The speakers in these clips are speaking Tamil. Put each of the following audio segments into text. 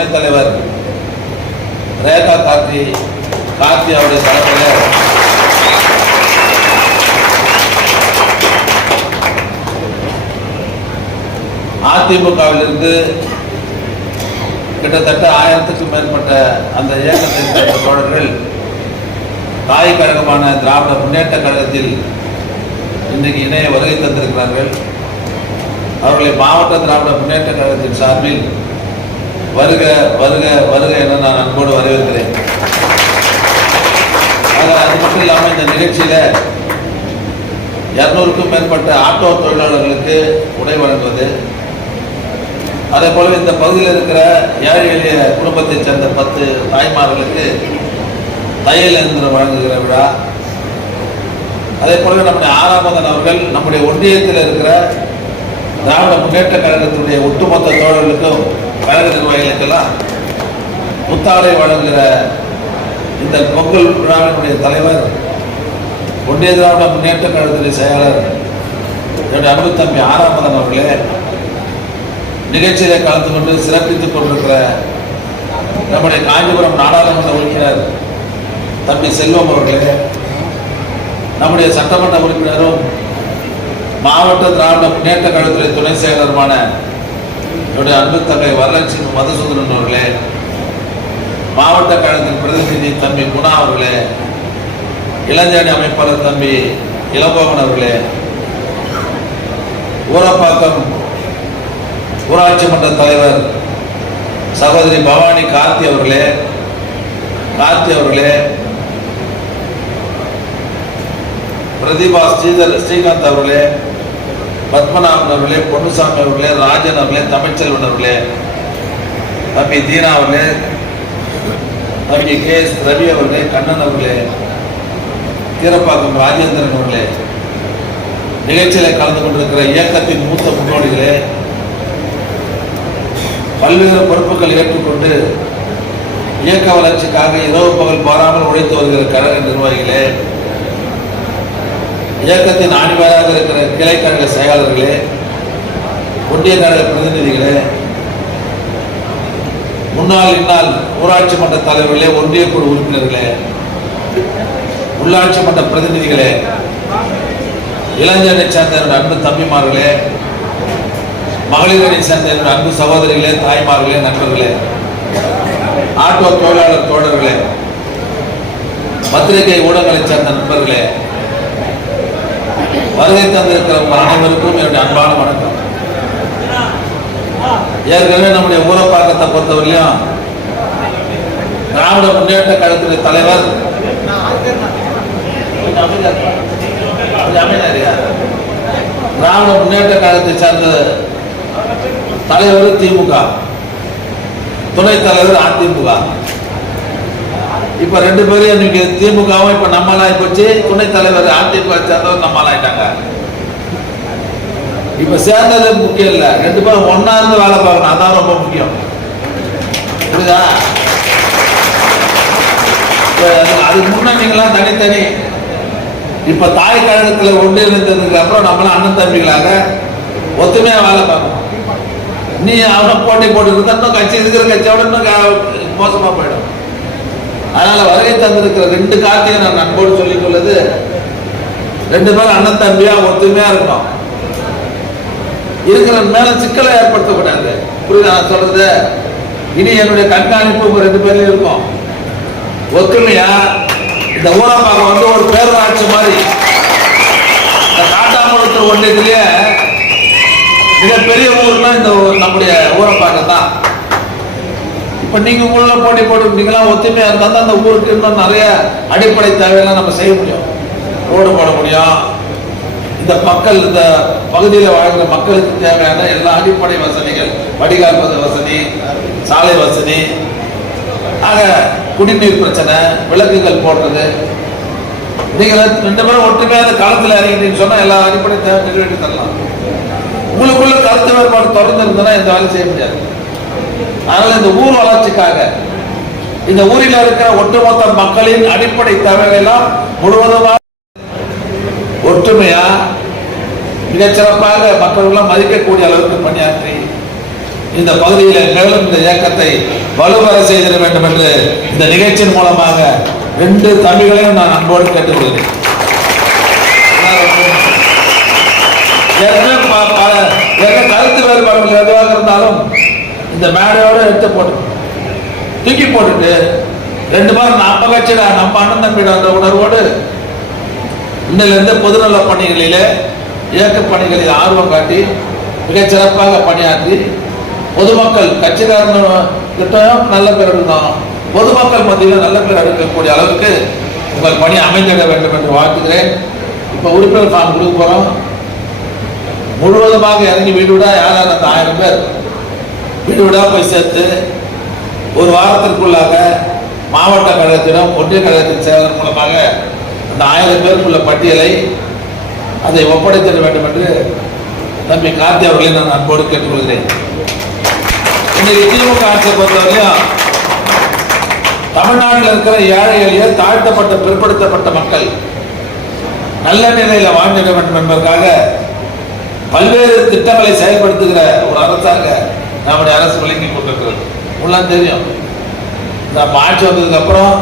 துணைத் தலைவர் ரேகா கார்த்தி கார்த்தி அவருடைய தலைமையில் அதிமுகவிலிருந்து கிட்டத்தட்ட ஆயிரத்துக்கும் மேற்பட்ட அந்த இயக்கத்தை சேர்ந்த தோழர்கள் தாய் கழகமான திராவிட முன்னேற்ற கழகத்தில் இன்றைக்கு இணைய வருகை தந்திருக்கிறார்கள். அவர்களை மாவட்ட திராவிட முன்னேற்ற கழகத்தின் சார்பில் வருக வருக வருக என நான் அன்போடு வரவேற்கிறேன். அது மட்டும் இல்லாமல் இந்த நிகழ்ச்சியில இரநூறுக்கும் மேற்பட்ட ஆட்டோ தொழிலாளர்களுக்கு உடை வழங்குவது அதே போல இந்த பகுதியில் இருக்கிற ஏழை எளிய குடும்பத்தைச் சேர்ந்த பத்து தாய்மார்களுக்கு தையல் இயந்திரம் வழங்குகிற விழா அதே போல நம்முடைய ஆறாமதன் அவர்கள் நம்முடைய ஒன்றியத்தில் இருக்கிற திராவிட முன்னேற்ற கழகத்தினுடைய ஒட்டுமொத்த தோழர்களுக்கும் கழக நிர்வாகிகளுக்கெல்லாம் புத்தாடை வழங்குகிற இந்த பொங்கல் விழாவினுடைய தலைவர் ஒன்றிய திராவிட முன்னேற்ற கழகத்தினுடைய செயலர் என்னுடைய அன்பு தம்பி ஆறாமதன் அவர்களே நிகழ்ச்சியில கலந்து கொண்டு சிறப்பித்துக் கொண்டிருக்கிற நம்முடைய காஞ்சிபுரம் நாடாளுமன்ற உறுப்பினர் தம்பி செல்வம் அவர்களே நம்முடைய சட்டமன்ற உறுப்பினரும் மாவட்ட திராவிட முன்னேற்ற கழகத்துறை துணை செயலருமான என்னுடைய அன்பு தங்கை வரலட்சுமி மதுசூதரன் அவர்களே மாவட்ட கழகத்தின் பிரதிநிதி தம்பி குணா அவர்களே இளைஞரணி அமைப்பாளர் தம்பி இளங்கோவன் அவர்களே ஊரப்பாக்கம் ஊராட்சி மன்ற தலைவர் சகோதரி பவானி கார்த்தி அவர்களே கார்த்தி அவர்களே பிரதிபா ஸ்ரீதர் ஸ்ரீகாந்த் அவர்களே பத்மநாபன் அவர்களே பொன்னுசாமி அவர்களே ராஜன் அவர்களே தமிழ்ச்செல்வன் அவர்களே தம்பி தீனா அவர்களே தம்பி கே எஸ் ரவி அவர்களே கண்ணன் அவர்களே தீரப்பாக்கம் ராஜேந்திரன் அவர்களே நிகழ்ச்சியில் கலந்து கொண்டிருக்கிற இயக்கத்தின் மூத்த முன்னோடிகளே பல்வேறு பொறுப்புகள் ஏற்றுக்கொண்டு இயக்க வளர்ச்சிக்காக இரவு பகல் பாராமல் உழைத்து வருகிற கழக நிர்வாகிகளே இயக்கத்தின் ஆணிவராக இருக்கிற கிளை கழக செயலாளர்களே ஒன்றிய கழக பிரதிநிதிகளே முன்னாள் இந்நாள் ஊராட்சி மன்ற தலைவர்களே ஒன்றிய குழு உறுப்பினர்களே உள்ளாட்சி மன்ற பிரதிநிதிகளே இளைஞரை சேர்ந்த அன்பு தம்பிமார்களே மகளிரை சேர்ந்த அன்பு சகோதரிகளே தாய்மார்களே நண்பர்களே ஆட்டோ தொழிலாளர் தோழர்களே பத்திரிகை ஊடகங்களை சேர்ந்த நண்பர்களே வருகை தந்திருக்கிற அனைவருக்கும் என்னுடைய அன்பான வணக்கம். ஏற்கனவே நம்முடைய ஊரப்பாக்கத்தை பொறுத்தவரையும் திராவிட முன்னேற்ற கழகத்தின் தலைவர் திராவிட முன்னேற்ற கழகத்தை சார்ந்த தலைவர் திமுக துணைத் தலைவர் அதிமுக. இப்ப ரெண்டு பேரும் இன்னைக்கு திமுகவும் இப்ப நம்மளாய் போச்சு துணைத் தலைவர் அதிமுக சேர்ந்தவர் நம்மளாயிட்டாங்க இப்ப சேர்ந்தது முக்கியம் இல்ல. ரெண்டு பேரும் ஒன்னா இருந்து வேலை பார்க்கணும் அதான் ரொம்ப முக்கியம். புரியுதா? அதுக்கு முன்ன நீங்களாம் தனித்தனி. இப்ப தாய் கழகத்துல ஒன்று இருந்ததுக்கு அப்புறம் நம்மளாம் அண்ணன் தம்பிகளாக ஒத்துமையா வேலை பார்க்கணும் நீ அவனை போட்டி போட்டு இருந்தா இன்னும் கட்சி இருக்கிற கட்சியோட இன்னும் மோசமாக மோசமா போயிடும். அதனால வருகை தந்திருக்கிற ரெண்டு கார்த்தையும் நான் நண்போடு சொல்லிக் ரெண்டு பேரும் அண்ணன் தம்பியா ஒத்துமையா இருக்கணும். இருக்கிற மேல சிக்கலை ஏற்படுத்தக்கூடாது. புரியுது நான் சொல்றது? இனி என்னுடைய கண்காணிப்பு ரெண்டு பேரும் இருக்கும். ஒத்துமையா? இந்த ஊரப்பாக்கம் வந்து ஒரு பேரூராட்சி மாதிரி. இந்த காட்டாமலத்தூர் ஒன்றியத்திலேயே மிகப்பெரிய ஊர்னா இந்த ஊர் நம்முடைய ஊரப்பாக்கம் தான். இப்போ நீங்க உள்ள போட்டி போட்டு நீங்களாம் ஒத்துமையா இருந்தா தான் அந்த ஊருக்கு இன்னும் நிறைய அடிப்படை தேவையெல்லாம் நம்ம செய்ய முடியும். ரோடு போட முடியும். இந்த மக்கள் இந்த பகுதியில் வாழ்கிற மக்களுக்கு தேவையான எல்லா அடிப்படை வசதிகள் வடிகால் வசதி சாலை வசதி ஆக குடிநீர் பிரச்சனை விளக்குகள் போடுறது. நீங்க ரெண்டு பேரும் ஒற்றுமையா அந்த களத்தில் இறங்கிட்டீங்கன்னு சொன்னா எல்லா அடிப்படை தேவை நிறைவேற்றி தரலாம். உங்களுக்குள்ள கருத்து வேறுபாடு தொடர்ந்து இருந்ததுன்னா இந்த வேலை செய்ய முடியாது. அதனால இந்த ஊர் வளர்ச்சிக்காக இந்த ஊரில் இருக்கிற ஒட்டுமொத்த மக்களின் அடிப்படை தேவைகள் எல்லாம் முழுவதுமாக ஒற்றுமையா? மிகச்சிறப்பாக மற்றவர்களாம் மதிக்கக்கூடிய அளவுக்கு பணியாற்றி இந்த பகுதியில் மேலும் இந்த இயக்கத்தை வலுவர செய்திட வேண்டும் என்று இந்த நிகழ்ச்சியின் மூலமாக ரெண்டு தம்பிகளையும் நான் அன்போடு கேட்டுக்கொள்கிறேன். கருத்து வேறுபாடுகள் எதுவாக இருந்தாலும் இந்த மேடையோட எடுத்து போட்டு தூக்கி போட்டுட்டு ரெண்டு பேரும் நம்ம கட்சியில நம்ம அண்ணன் தம்பியோட அந்த உணர்வோடு இன்னிலிருந்து பொதுநல பணிகளில் இயக்கப் பணிகளில் ஆர்வம் காட்டி மிகச்சிறப்பாக பணியாற்றி பொதுமக்கள் கட்சிக்காரங்க நல்ல பேர் எடுக்கணும். பொதுமக்கள் மத்தியில் நல்ல பேர் எடுக்கக்கூடிய அளவுக்கு உங்கள் பணி அமைந்திட வேண்டும் என்று வாழ்த்துகிறேன். இப்போ உறுப்பினர் ஃபார்ம் கொடுக்க போகிறோம் முழுவதுமாக இறங்கி வீடு விடா யாரான அந்த ஆயிரம் பேர் வீடு விடா போய் சேர்த்து ஒரு வாரத்திற்குள்ளாக மாவட்ட கழகத்திடம் ஒன்றிய கழகத்தின் செயலர் மூலமாக அந்த ஆயிரம் பேருக்குள்ள பட்டியலை அதை ஒப்படைத்திட வேண்டும் என்று தம்பி கார்த்தி அவர்களை நான் அன்போடு கேட்டுக்கொள்கிறேன். இன்னைக்கு திமுக ஆட்சியை பொறுத்தவரையும் தமிழ்நாட்டில் இருக்கிற ஏழை எளிய தாழ்த்தப்பட்ட பிற்படுத்தப்பட்ட மக்கள் நல்ல நிலையில் வாழ்ந்திட வேண்டும் என்பதற்காக பல்வேறு திட்டங்களை செயல்படுத்துகிற ஒரு அரசாக நம்முடைய அரசு விளங்கி கொண்டிருக்கிறது. உள்ள தெரியும். நம்ம ஆட்சி வந்ததுக்கு அப்புறம்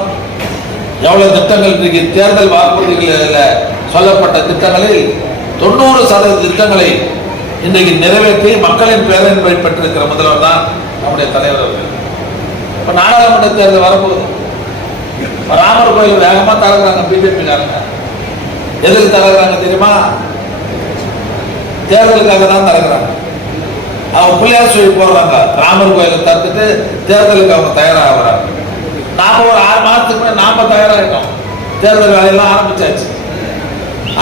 எவ்வளவு திட்டங்கள் இன்றைக்கு தேர்தல் வாக்குறுதிகளில் சொல்லப்பட்ட திட்டங்களில் தொண்ணூறு சதவீத திட்டங்களை இன்றைக்கு நிறைவேற்றி மக்களின் பேரன்பை பெற்றிருக்கிற முதல்வர் தான் நம்முடைய தலைவர் அவர்கள். இப்போ நாடாளுமன்ற தேர்தல் வரப்போகுது. ராமர் கோயில் வேகமாக தளர்கிறாங்க பிஜேபி காரங்க எதுக்கு தளர்கிறாங்க தெரியுமா? தேர்தலுக்காக தான் தளர்கிறாங்க அவங்க பிள்ளையார் சொல்லி போடுறாங்க. ராமர் கோயிலை தடுத்துட்டு தேர்தலுக்கு அவங்க தயாராகிறாங்க நாம ஒரு ஆறு மாதத்துக்கு முன்னாடி நாம தயாராகிட்டோம் தேர்தல் வேலையெல்லாம் ஆரம்பிச்சாச்சு.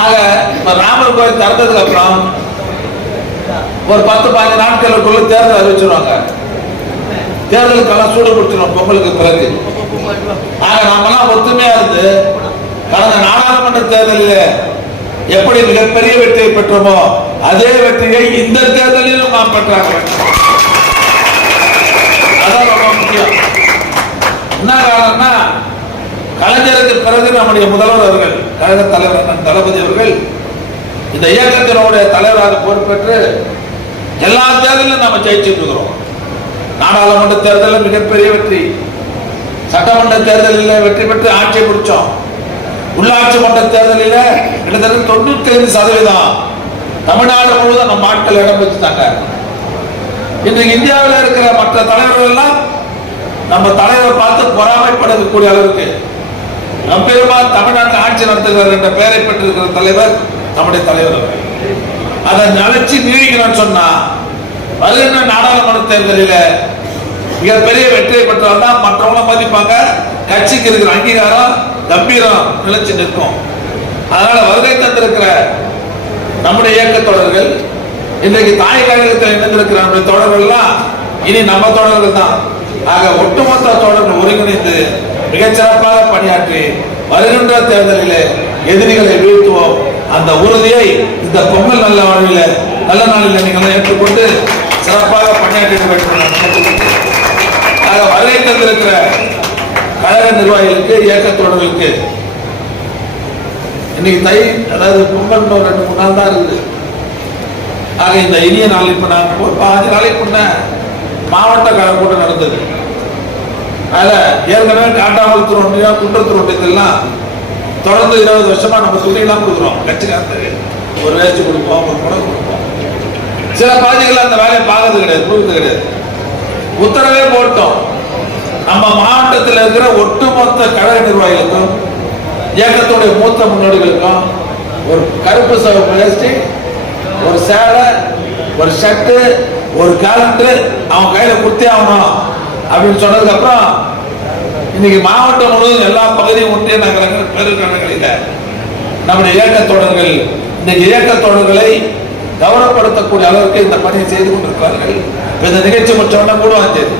ஆக ராமர் கோயில் திறந்ததுக்கு அப்புறம் ஒரு பத்து பதினஞ்சு நாட்களுக்குள்ள தேர்தல் அறிவிச்சிருவாங்க. தேர்தலுக்கெல்லாம் சூடு பிடிச்சிடும் பொங்கலுக்கு பிறகு. ஆக நாமெல்லாம் ஒத்துமையா இருந்து கடந்த நாடாளுமன்ற தேர்தலில் எப்படி மிகப்பெரிய வெற்றியை பெற்றோமோ அதே வெற்றியை இந்த தேர்தலிலும் நாம் பெற்றாங்க அதான் ரொம்ப முக்கியம் என்ன காரணம்னா கலைஞருக்கு பிறகு நம்முடைய முதல்வர் அவர்கள் கழக தலைவர் தளபதி அவர்கள் இந்த இயக்கத்தினுடைய தலைவராக பொறுப்பேற்று எல்லா தேர்தலிலும் நம்ம ஜெயிச்சுட்டு இருக்கிறோம். நாடாளுமன்ற தேர்தலில் மிகப்பெரிய வெற்றி. சட்டமன்ற தேர்தலில் வெற்றி பெற்று ஆட்சி பிடிச்சோம் உள்ளாட்சி மன்ற தேர்தலில் கிட்டத்தட்ட தொண்ணூத்தி ஐந்து சதவீதம் தமிழ்நாடு முழுவதும் நம்ம ஆட்கள் இடம் பெற்றுட்டாங்க. இன்றைக்கு இந்தியாவில் இருக்கிற மற்ற தலைவர்கள் எல்லாம் நம்ம தலைவர் பார்த்து பொறாமைப்படக்கூடிய அளவுக்கு நம்பெருமான் தமிழ்நாட்டில் ஆட்சி நடத்துகிறார் என்ற பெயரை பெற்றிருக்கிற தலைவர் நம்முடைய தலைவர் அதை நினைச்சு நீடிக்கணும்னு சொன்னா வருகின்ற நாடாளுமன்ற தேர்தலில் மிகப்பெரிய வெற்றியை பெற்றவர்கள் தான் மற்றவங்கள மதிப்பாங்க கட்சிக்கு இருக்கிற அங்கீகாரம் கம்பீரம் நிலைச்சு நிற்கும். அதனால வருகை தந்திருக்கிற நம்முடைய இயக்க தொடர்கள் இன்றைக்கு தாய் கழகத்தில் இணைந்திருக்கிற நம்முடைய தொடர்கள்லாம் இனி நம்ம தொடர்கள் தான். ஆக ஒட்டுமொத்த தொடர்ந்து ஒருங்கிணைந்து மிகச்சிறப்பாக பணியாற்றி வருகின்ற தேர்தலிலே எதிரிகளை வீழ்த்துவோம். அந்த உறுதியை இந்த பொங்கல் நல்ல வாழ்வில் நல்ல நாளில் நீங்கள் ஏற்றுக்கொண்டு சிறப்பாக பணியாற்றி வேண்டும் ஆக வருகை தந்திருக்கிற கழக நிர்வாகிகளுக்கு இயக்க தோழர்களுக்கு இன்னைக்கு தை அதாவது பொங்கல் ரெண்டு மூணு நாள் தான் இருக்குது. ஆக இந்த இனிய நாளில் இப்ப நான் பாதி நாளைக்கு முன்ன மாவட்ட கழக கூட்டம் நடந்தது. அதில் ஏற்கனவே காட்டாமலத்தூர் ஒன்றியம் குன்றத்தூர் ஒன்றியத்திலாம் தொடர்ந்து இருபது வருஷமாக நம்ம சொல்லிலாம் கொடுக்குறோம். கட்சிக்காரத்துக்கு ஒரு வேஸ்ட் கொடுப்போம் ஒரு குடம் கொடுப்போம். சில பாதிகள் அந்த வேலையை பார்க்கறது கிடையாது புரியுது கிடையாது. உத்தரவே போட்டோம். நம்ம மாவட்டத்தில் இருக்கிற ஒட்டுமொத்த கழக நிர்வாகிகளுக்கும் இயக்கத்துடைய மூத்த முன்னோடிகளுக்கும் ஒரு கருப்பு சிவப்பு வேஸ்டி ஒரு சேலை ஒரு ஷர்ட்டு ஒரு கேலண்டர் அவன் கையில் குத்தே ஆகணும். அப்படின்னு சொன்னதுக்கு அப்புறம் இன்னைக்கு மாவட்டம் முழுவதும் எல்லா பகுதியும் ஒன்றிய நகரங்கள் பெருநகரங்களில் நம்முடைய இயக்க தொடர்கள் இன்னைக்கு இயக்க தொடர்களை கௌரவப்படுத்தக்கூடிய அளவுக்கு இந்த பணியை செய்து கொண்டிருக்கிறார்கள். இந்த நிகழ்ச்சி முடிச்சோடனே கூட வந்தது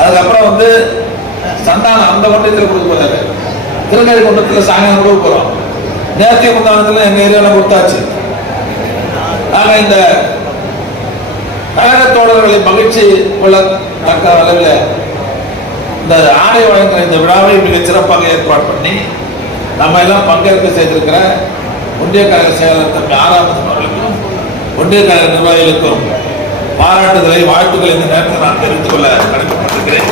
அதுக்கப்புறம் வந்து சந்தானம் அந்த ஒன்றியத்தில் கொடுக்க போறாரு திருநெல்வேலி குண்டத்தில் சாயங்காலம் கொடுக்க போறோம். நேர்த்திய முந்தானத்தில் எங்க ஏரியாவில் கொடுத்தாச்சு. நாங்கள் இந்த கழக தோழர்களை மகிழ்ச்சி கொள்ளத்தக்க அளவில் இந்த ஆடை வழங்குற இந்த விழாவை மிகச் சிறப்பாக ஏற்பாடு பண்ணி நம்ம எல்லாம் பங்கேற்க செய்திருக்கிற ஒன்றிய கழக செயலாளர் தம்பி ஆறாவது அவர்களுக்கும் ஒன்றிய கழக நிர்வாகிகளுக்கும் பாராட்டுதலை வாழ்த்துக்களை இந்த நேரத்தில் நான் தெரிவித்துக் கொள்ள கடமைப்பட்டிருக்கிறேன்.